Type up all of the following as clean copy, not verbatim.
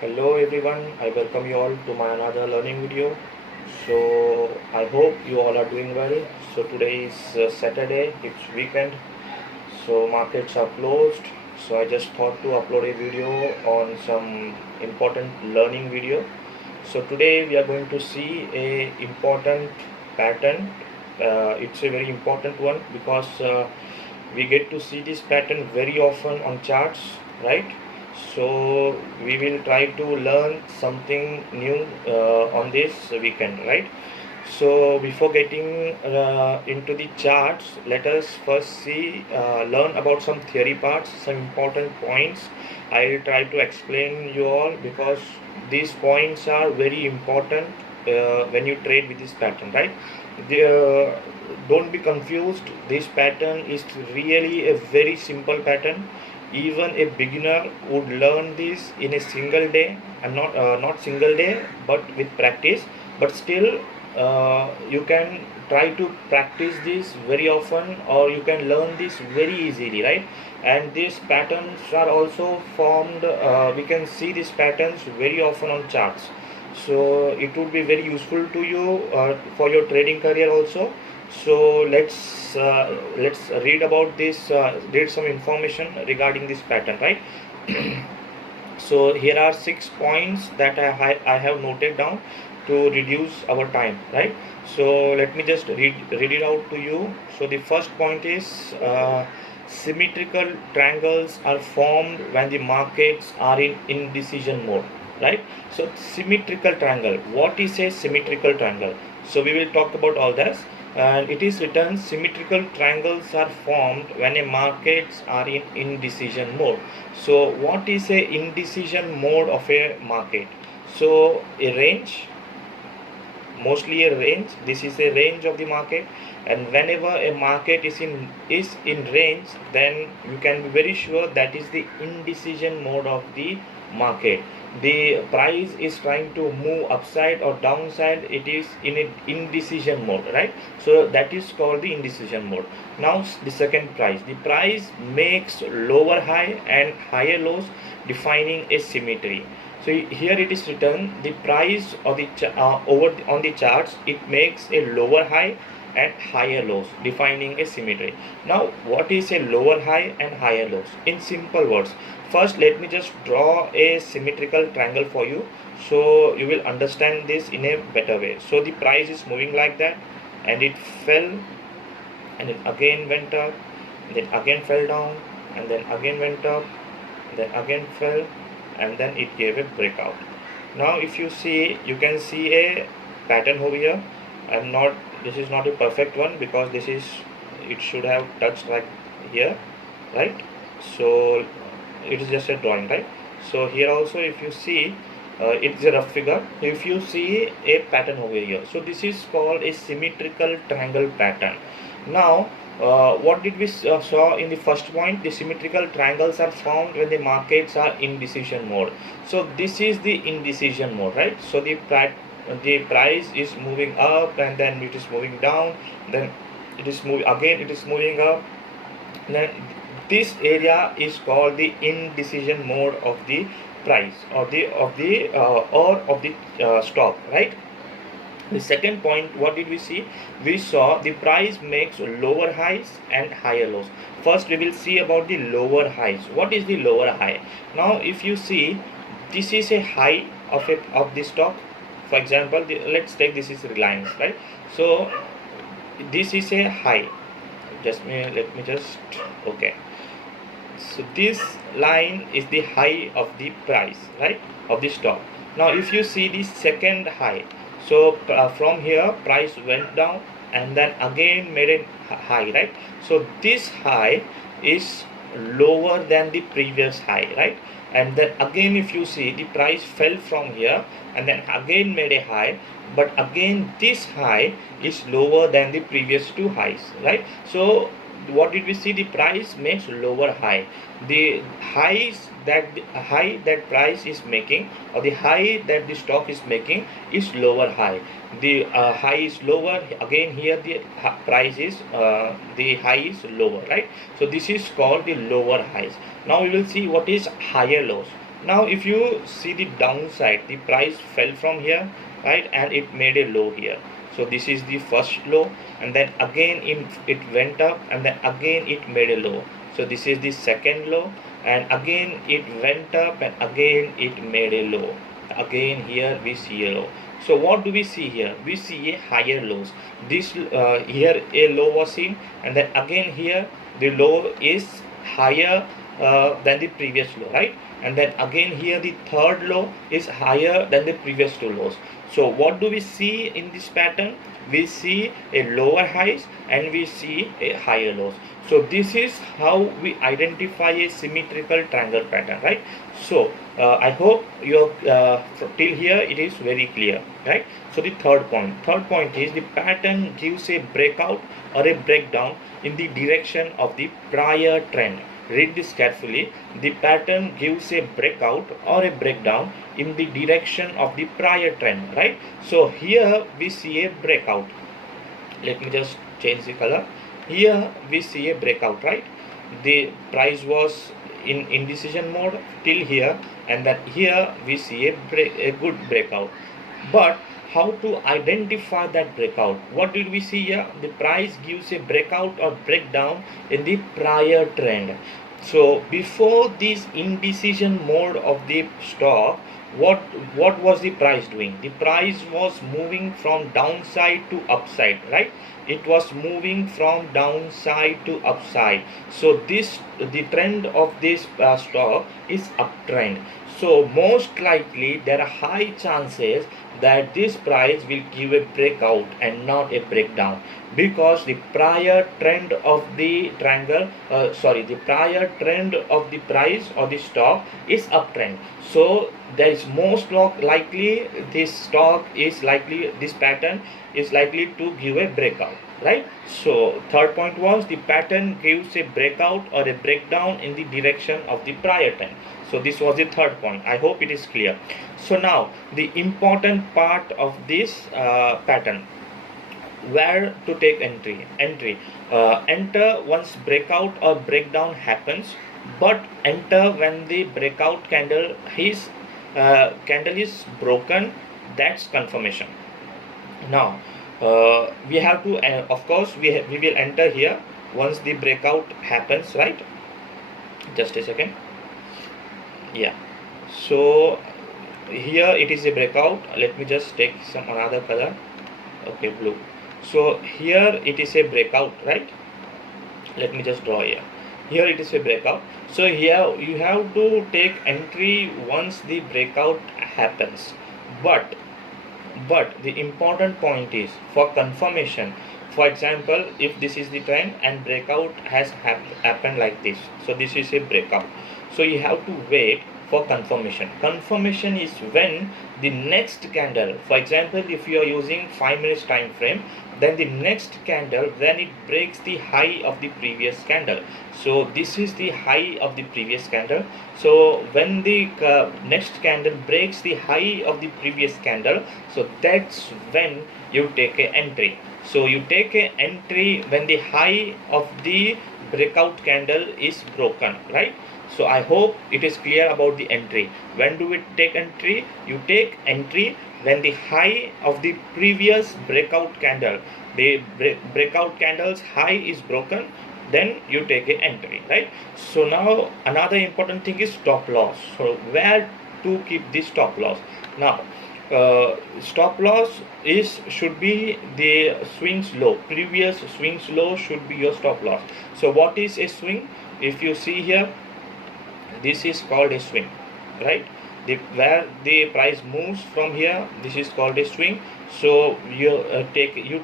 Hello everyone, I welcome you all to my another learning video. So I hope you all are doing well. So today is Saturday, it's weekend. So markets are closed. So I just thought to upload a video on some important learning video. So today we are going to see a important pattern. It's a very important one because we get to see this pattern very often on charts, right? So we will try to learn something new on this weekend, right? So before getting into the charts, let us first see learn about some theory parts, some important points. I will try to explain you all because these points are very important when you trade with this pattern, right? Don't be confused. This pattern is really a very simple pattern. Even a beginner would learn this in a single day, and not single day, but with practice. But still, you can try to practice this very often, or you can learn this very easily, right? And these patterns are also formed. We can see these patterns very often on charts, so it would be very useful to you for your trading career also. So let's read about this, read some information regarding this pattern, right? So here are 6 points that I have noted down to reduce our time, right? So let me just read it out to you. So the first point is symmetrical triangles are formed when the markets are in indecision mode, right? So symmetrical triangle, what is a symmetrical triangle? So we will talk about all this, and it is written symmetrical triangles are formed when a markets are in indecision mode. So what is a indecision mode of a market? So a range, mostly a range. This is a range of the market, and whenever a market is in range, then you can be very sure that is the indecision mode of the market. The price is trying to move upside or downside, it is in an indecision mode, right? So that is called the indecision mode. Now the second, price. The price makes lower high and higher lows, defining a symmetry. So here it is written the price of the on the charts, it makes a lower high and higher lows, defining a symmetry. Now what is a lower high and higher lows? In simple words, first let me just draw a symmetrical triangle for you, so you will understand this in a better way. So the price is moving like that, and it fell, and then again went up, then again fell down, and then again went up, then again fell, and then it gave a breakout. Now if you see, you can see a pattern over here. This is not a perfect one because it should have touched like here, right? So it is just a drawing, right? So here also, if you see, it's a rough figure. If you see a pattern over here, so this is called a symmetrical triangle pattern. Now what did we saw in the first point? The symmetrical triangles are formed when the markets are in indecision mode. So this is the indecision mode, right? So the price is moving up, and then it is moving down, then it is moving again, it is moving up, then this area is called the indecision mode of the price, of the stock, right? The second point, what did we see? We saw the price makes lower highs and higher lows. First we will see about the lower highs. What is the lower high? Now if you see, this is a high of the stock. For example, let's take this is Reliance, right? So this is a high. Let me just, okay. So this line is the high of the price, right, of the stock. Now if you see the second high, so from here price went down and then again made a high, right? So this high is lower than the previous high, right? And then again if you see, the price fell from here and then again made a high, but again this high is lower than the previous two highs, right? So what did we see? The price makes lower high. The high that price is making, or the high that the stock is making, is lower high. The high is lower, again here the price is the high is lower, right? So this is called the lower highs. Now we will see what is higher lows. Now if you see the downside, the price fell from here, right, and it made a low here. So this is the first low, and then again it went up, and then again it made a low. So this is the second low, and again it went up, and again it made a low. Again here we see a low. So what do we see here? We see a higher lows. This here a low was seen, and then again here the low is higher than the previous low, right? And then again here the third low is higher than the previous two lows. So what do we see in this pattern? We see a lower highs and we see a higher lows. So this is how we identify a symmetrical triangle pattern, right? So I hope you till here it is very clear, right? So the third point is the pattern gives a breakout or a breakdown in the direction of the prior trend. Read this carefully. The pattern gives a breakout or a breakdown in the direction of the prior trend, right? So here we see a breakout. Let me just change the color. Here we see a breakout, right? The price was in indecision mode till here, and then here we see a good breakout. But how to identify that breakout? What did we see here? The price gives a breakout or breakdown in the prior trend. So before this indecision mode of the stock, what was the price doing? The price was moving from downside to upside, right? It was moving from downside to upside. So the trend of this stock is uptrend. So most likely there are high chances that this price will give a breakout and not a breakdown, because the prior trend of the triangle the prior trend of the price or the stock is uptrend. So there is most likely this pattern is likely to give a breakout, right? So third point was the pattern gives a breakout or a breakdown in the direction of the prior trend. So this was the third point. I hope it is clear. So now the important part of this pattern, where to take entry. Enter once breakout or breakdown happens, but enter when the breakout candle is broken. That's confirmation. Now we have to of course we will enter here once the breakout happens, right? Just a second. Yeah, so here it is a breakout. Let me just take some another color. Okay, blue. So here it is a breakout, right? Let me just draw here. Here it is a breakout. So here you have to take entry once the breakout happens. But the important point is for confirmation. For example, if this is the trend and breakout has happened like this, so this is a breakout. So you have to wait for confirmation. Confirmation is when the next candle, for example, if you are using 5 minutes time frame, then the next candle, when it breaks the high of the previous candle. So this is the high of the previous candle. So when the next candle breaks the high of the previous candle, so that's when you take an entry. So you take an entry when the high of the breakout candle is broken, right? So I hope it is clear about the entry. When do we take entry? You take entry when the high of the previous breakout candle, the breakout candle's high is broken, then you take an entry, right? So now another important thing is stop loss. So where to keep the stop loss? Now stop loss should be the swings low. Previous swings low should be your stop loss. So what is a swing? If you see here, this is called a swing, right? Where the price moves from here, this is called a swing. So you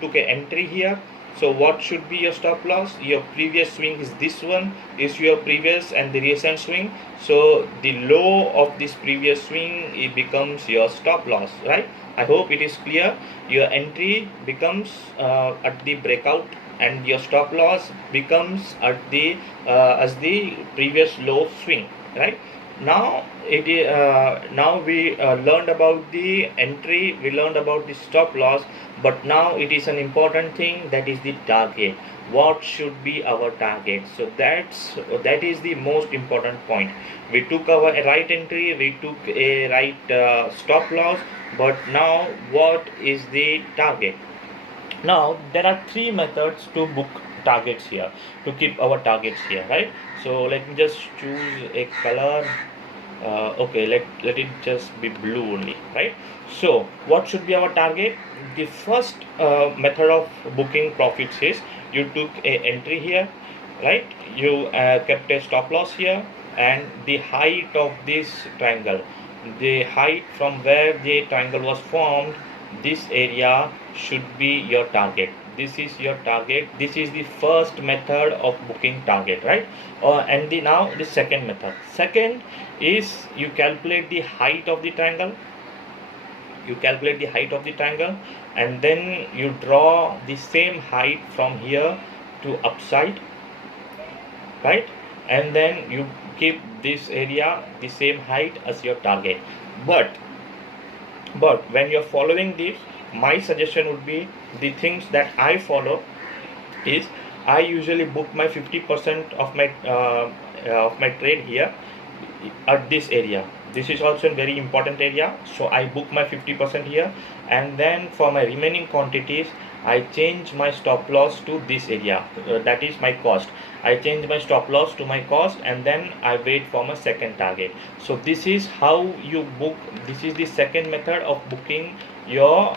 took an entry here. So what should be your stop loss? Your previous swing is this one, is your previous and the recent swing. So the low of this previous swing, it becomes your stop loss, right? I hope it is clear. Your entry becomes at the breakout, and your stop loss becomes at the as the previous low swing, right? now we learned about the entry, we learned about the stop loss, but now it is an important thing, that is the target. What should be our target? So that is the most important point. We took our right entry, we took a right stop loss, but now what is the target? Now there are three methods to book targets here, to keep our targets here, right? So let me just choose a color. Okay, let it just be blue only, right? So what should be our target? The first method of booking profits is, you took a entry here, right? You kept a stop loss here, and the height of this triangle, the height from where the triangle was formed, this area should be your target. This is your target. This is the first method of booking target, right? And now the second method. Second is, you calculate the height of the triangle. You calculate the height of the triangle, and then you draw the same height from here to upside, right? And then you keep this area the same height as your target. But when you're following this, my suggestion would be, the things that I follow is, I usually book my 50% of my trade here at this area. This is also a very important area, so I book my 50% here, and then for my remaining quantities I change my stop loss to this area, that is my cost. I change my stop loss to my cost, and then I wait for my second target. So this is how you book. This is the second method of booking your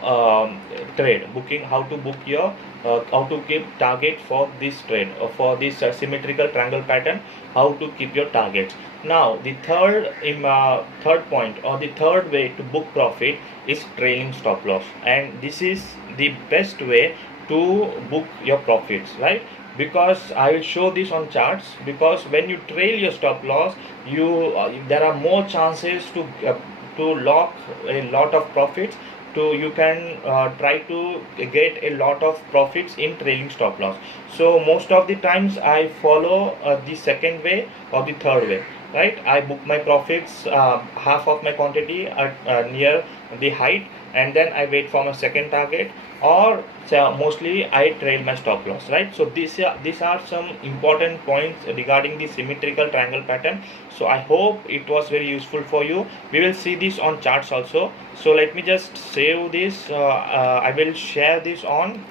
trade, how to book your how to keep target for this trade, or for this symmetrical triangle pattern, how to keep your targets. Now the third point, or the third way to book profit, is trailing stop loss, and this is the best way to book your profits, right? Because I will show this on charts. Because when you trail your stop loss, there are more chances to lock a lot of profits. You can try to get a lot of profits in trailing stop loss. So most of the times I follow the second way or the third way, right? I book my profits, half of my quantity at near the height, and then I wait for my second target, or mostly I trail my stop loss, right? So these are some important points regarding the symmetrical triangle pattern. So I hope it was very useful for you. We will see this on charts also. So let me just save this. I will share this on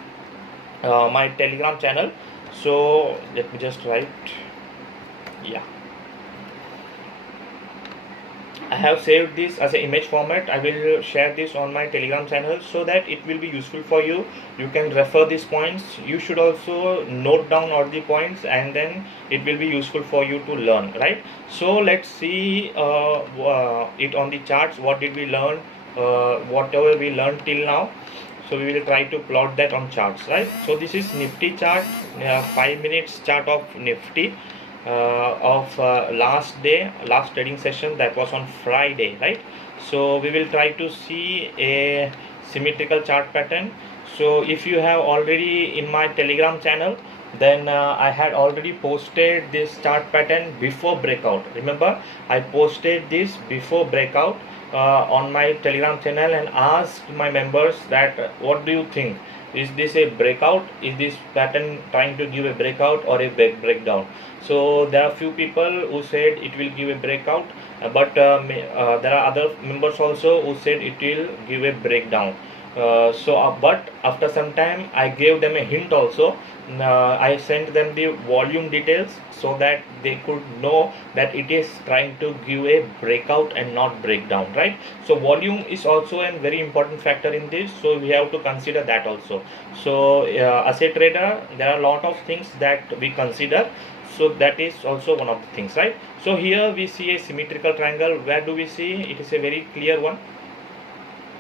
my Telegram channel. So let me just write, yeah, I have saved this as an image format. I will share this on my Telegram channel, so that it will be useful for you. You can refer these points. You should also note down all the points, and then it will be useful for you to learn, right? So let's see it on the charts. What did we learn? Whatever we learned till now. So we will try to plot that on charts, right? So this is Nifty chart, 5 minutes chart of Nifty. Of last trading session, that was on Friday, right? So we will try to see a symmetrical chart pattern. So if you have already in my Telegram channel, then I had already posted this chart pattern before breakout. Remember, I posted this before breakout on my Telegram channel, and asked my members that what do you think? Is this a breakout? Is this pattern trying to give a breakout or a breakdown? So there are few people who said it will give a breakout, but there are other members also who said it will give a breakdown. But after some time I gave them a hint also. I sent them the volume details, so that they could know that it is trying to give a breakout and not breakdown, right? So volume is also a very important factor in this, so we have to consider that also. So as a trader, there are a lot of things that we consider. So that is also one of the things, right? So here we see a symmetrical triangle. Where do we see? It is a very clear one,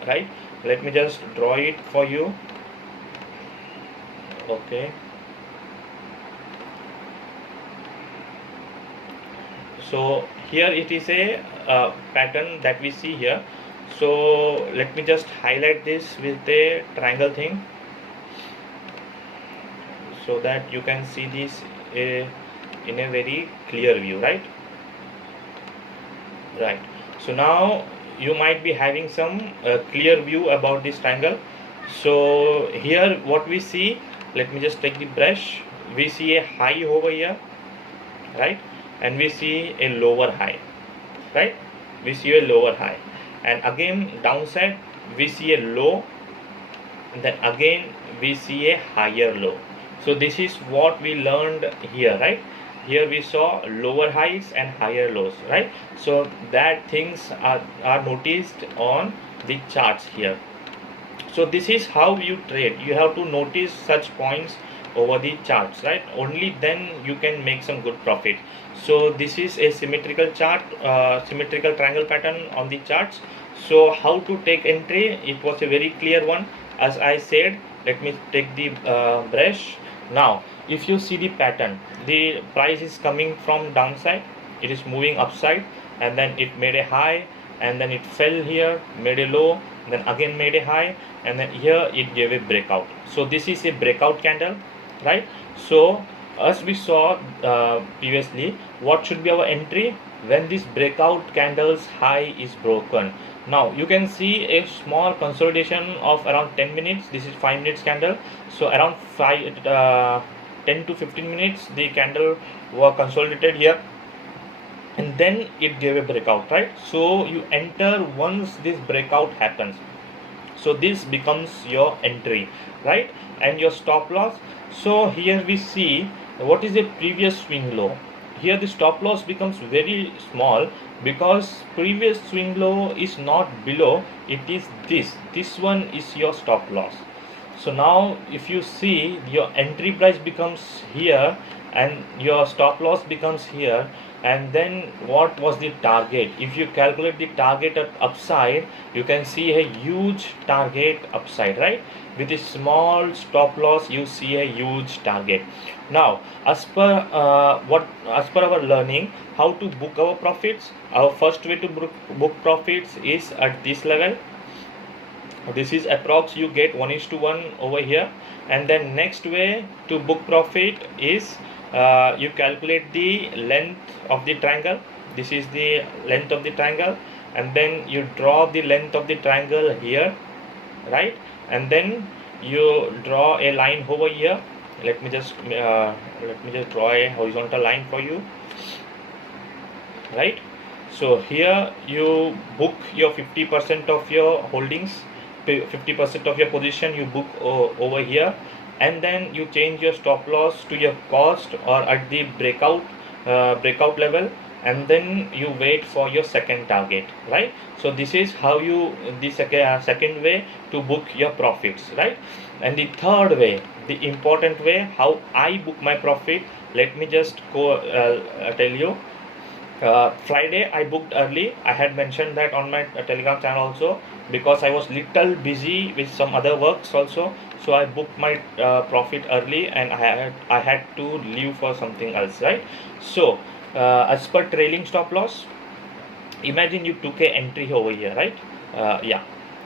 right? Let me just draw it for you. Okay. So here it is a pattern that we see here. So let me just highlight this with a triangle thing, so that you can see this in a very clear view, right? right. So now you might be having some clear view about this triangle. So here what we see, let me just take the brush. We see a high over here, right, and we see a lower high, right, we see a lower high, and again downside we see a low, and then again we see a higher low. So this is what we learned here, right? Here we saw lower highs and higher lows, right? So that things are noticed on the charts here. So this is how you trade. You have to notice such points over the charts, right? Only then you can make some good profit. So this is a symmetrical chart, symmetrical triangle pattern on the charts. So how to take entry? It was a very clear one, as I said. Let me take the brush. Now if you see the pattern, the price is coming from downside, it is moving upside, and then it made a high, and then it fell here, made a low, then again made a high, and then here it gave a breakout. So this is a breakout candle, right? So as we saw previously, what should be our entry? When this breakout candle's high is broken. Now you can see a small consolidation of around 10 minutes. This is 5 minutes candle. So around 10 to 15 minutes the candle was consolidated here, and then it gave a breakout, right? So you enter once this breakout happens. So this becomes your entry, right? And your stop loss. So here we see what is the previous swing low. Here the stop loss becomes very small because previous swing low is not below, it is this one is your stop loss. So now if you see, your entry price becomes here and your stop loss becomes here, and then what was the target? If you calculate the target at upside, you can see a huge target upside, right? With a small stop loss you see a huge target. Now as per our learning, how to book our profits, our first way to book profits is at this level. This is approx you get 1:1 over here, and then next way to book profit is you calculate the length of the triangle. This is the length of the triangle, and then you draw the length of the triangle here, right? And then you draw a line over here. Let me just draw a horizontal line for you, right? So here you book your 50% of your holdings, 50% of your position you book over here, and then you change your stop loss to your cost or at the breakout level, and then you wait for your second target, right? So this is how you the second way to book your profits, right? And the third way, the important way how I book my profit, let me just go tell you. Friday I booked early. I had mentioned that on my Telegram channel also, because I was little busy with some other works also. So I booked my profit early, and I had to leave for something else, right? So as per trailing stop loss, imagine you took a entry over here, right? Yeah,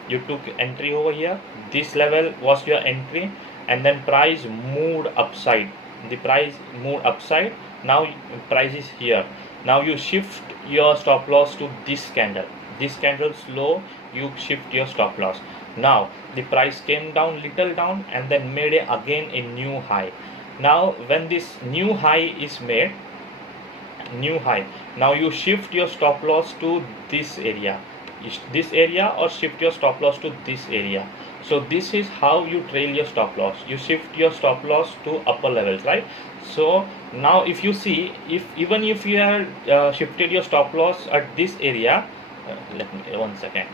you took entry over here. This level was your entry, and then price moved upside. The price moved upside. Now price is here. Now you shift your stop loss to this candle. This candle's low, you shift your stop loss. Now the price came down little down, and then made again a new high. Now when this new high is made, new high, now you shift your stop loss to this area, or shift your stop loss to this area. So this is how you trail your stop loss. You shift your stop loss to upper levels, right? So now if you see, even if you have shifted your stop loss at this area, let me 1 second.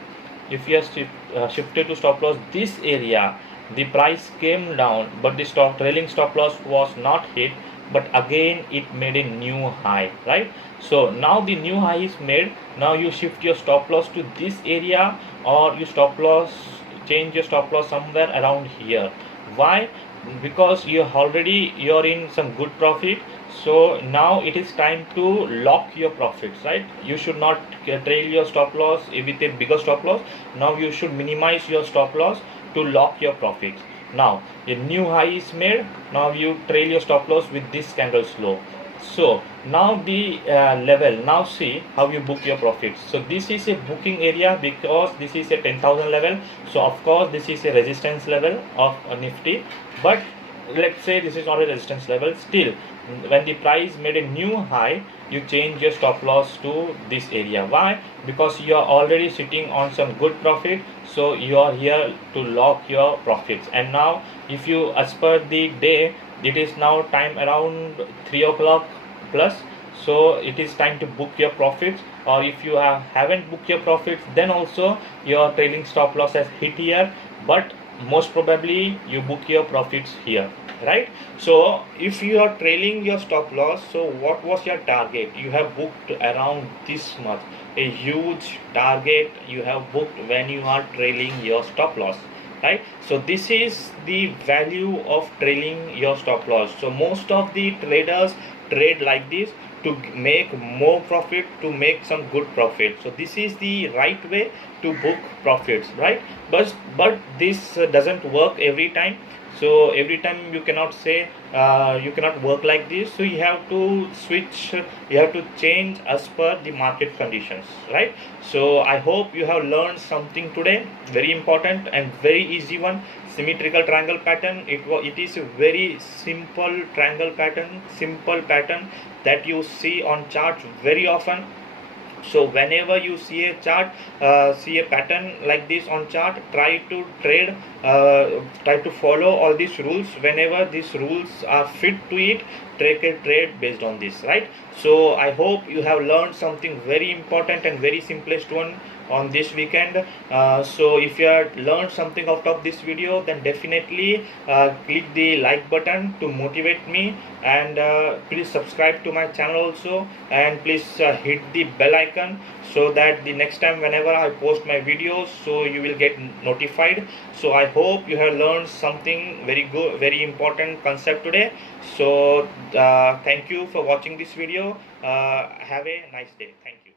If you have shifted to stop loss this area, the price came down, but the trailing stop loss was not hit, but again it made a new high, right? So now the new high is made. Now you shift your stop loss to this area, or you change your stop loss somewhere around here. Why? Because you're in some good profit. So now it is time to lock your profits, right? You should not trail your stop loss with a bigger stop loss. Now you should minimize your stop loss to lock your profits. Now a new high is made. Now you trail your stop loss with this candle's low. So now the level, now see how you book your profits. So this is a booking area because this is a 10,000 level. So of course this is a resistance level of Nifty, but let's say this is not a resistance level. Still, when the price made a new high, you change your stop loss to this area. Why? Because you are already sitting on some good profit, so you are here to lock your profits. And now if you, as per the day, it is now time around 3 o'clock plus, so it is time to book your profits. Or if you haven't booked your profits, then also your trailing stop loss has hit here, but most probably you book your profits here, right? So if you are trailing your stop loss, so what was your target? You have booked around this much, a huge target you have booked when you are trailing your stop loss, right? So this is the value of trailing your stop loss. So most of the traders trade like this to make more profit, to make some good profit. So this is the right way to book profits, right? But this doesn't work every time. So every time you cannot say you cannot work like this. So you have to switch, you have to change as per the market conditions, right? So I hope you have learned something today, very important and very easy one. Symmetrical triangle pattern, it is a very simple triangle pattern, simple pattern that you see on charts very often. So whenever you see a chart, see a pattern like this on chart, try to trade, try to follow all these rules. Whenever these rules are fit to it, take a trade based on this, right? So I hope you have learned something very important and very simplest one on this weekend. So if you have learned something out of this video, then definitely click the like button to motivate me, and please subscribe to my channel also, and please hit the bell icon so that the next time whenever I post my videos, so you will get notified. So I hope you have learned something very good, very important concept today. So thank you for watching this video. Have a nice day. Thank you.